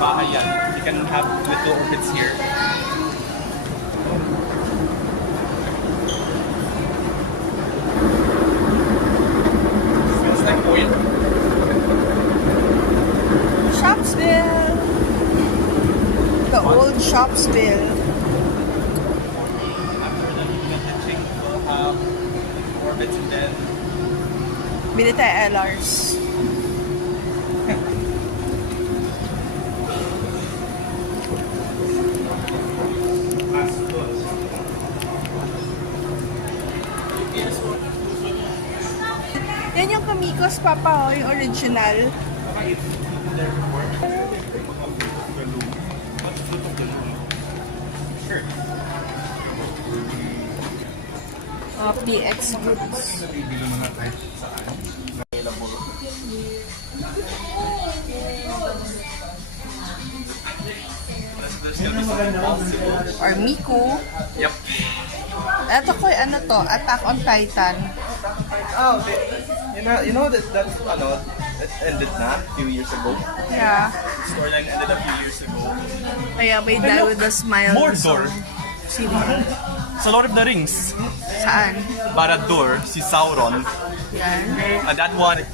Bahay yan. You can have little orchids here. Smells like oil. Shopsville. The old Shopsville. After the hitching, we'll have orbits and then Bili tayo LRs. Yan yung Kamikos, Papa, oh, yung original. sure. PX goods. There's gonna be something possible. Or Miku. Yep. Eto ko, ano to? Attack on Titan. Oh, you know that it ended na a few years ago. Yeah. The storyline ended a few years ago. Kaya may Die with a Smile. Mordor. Sino? Sa Lord of the Rings, Saan? Barad-dûr, si Sauron, Yan. that one.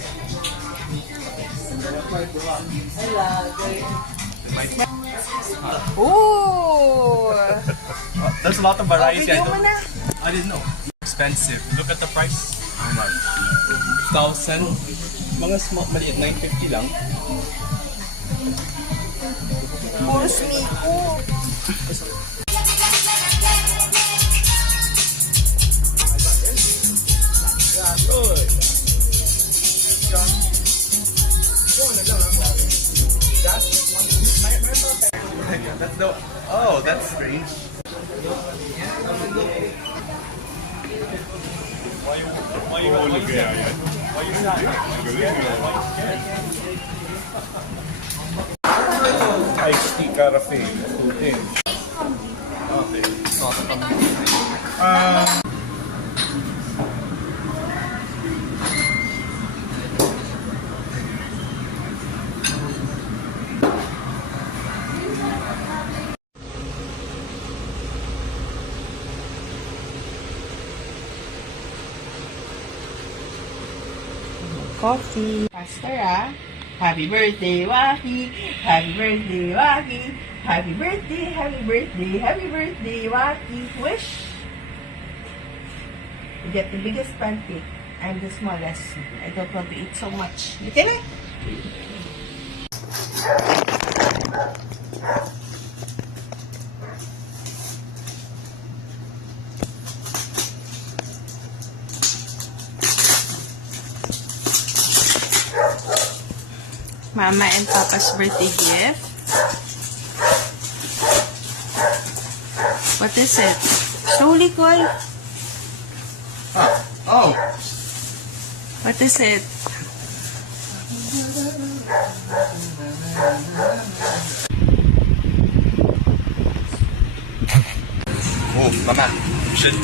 Ooh! There's a lot of variety. Video mo na. I didn't know. Expensive. Look at the price. How much? 1,000. Mga small, maliit, 950 lang. Puro Miku. That's the. Oh, that's strange. Why you not like that? Why you not? Iced tea cafe. Okay. Okay. Sauce from. Coffee. Faster, ah. Happy birthday, Waki! Happy birthday, Waki! Happy birthday, happy birthday, happy birthday, Waki! Wish! You get the biggest pancake. I'm the smallest. I don't want to eat so much. You can Mama and Papa's birthday gift. What is it? Slowly, Koy. Oh. What is it? Oh, Mama, you should,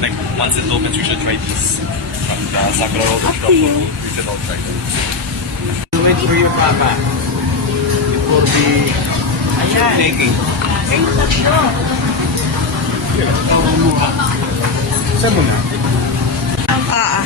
like, once it opens, you should try these. From the Sakura Road shop. You should all try them. Wait for your papa. It will be taking. Saan mo na? Ah.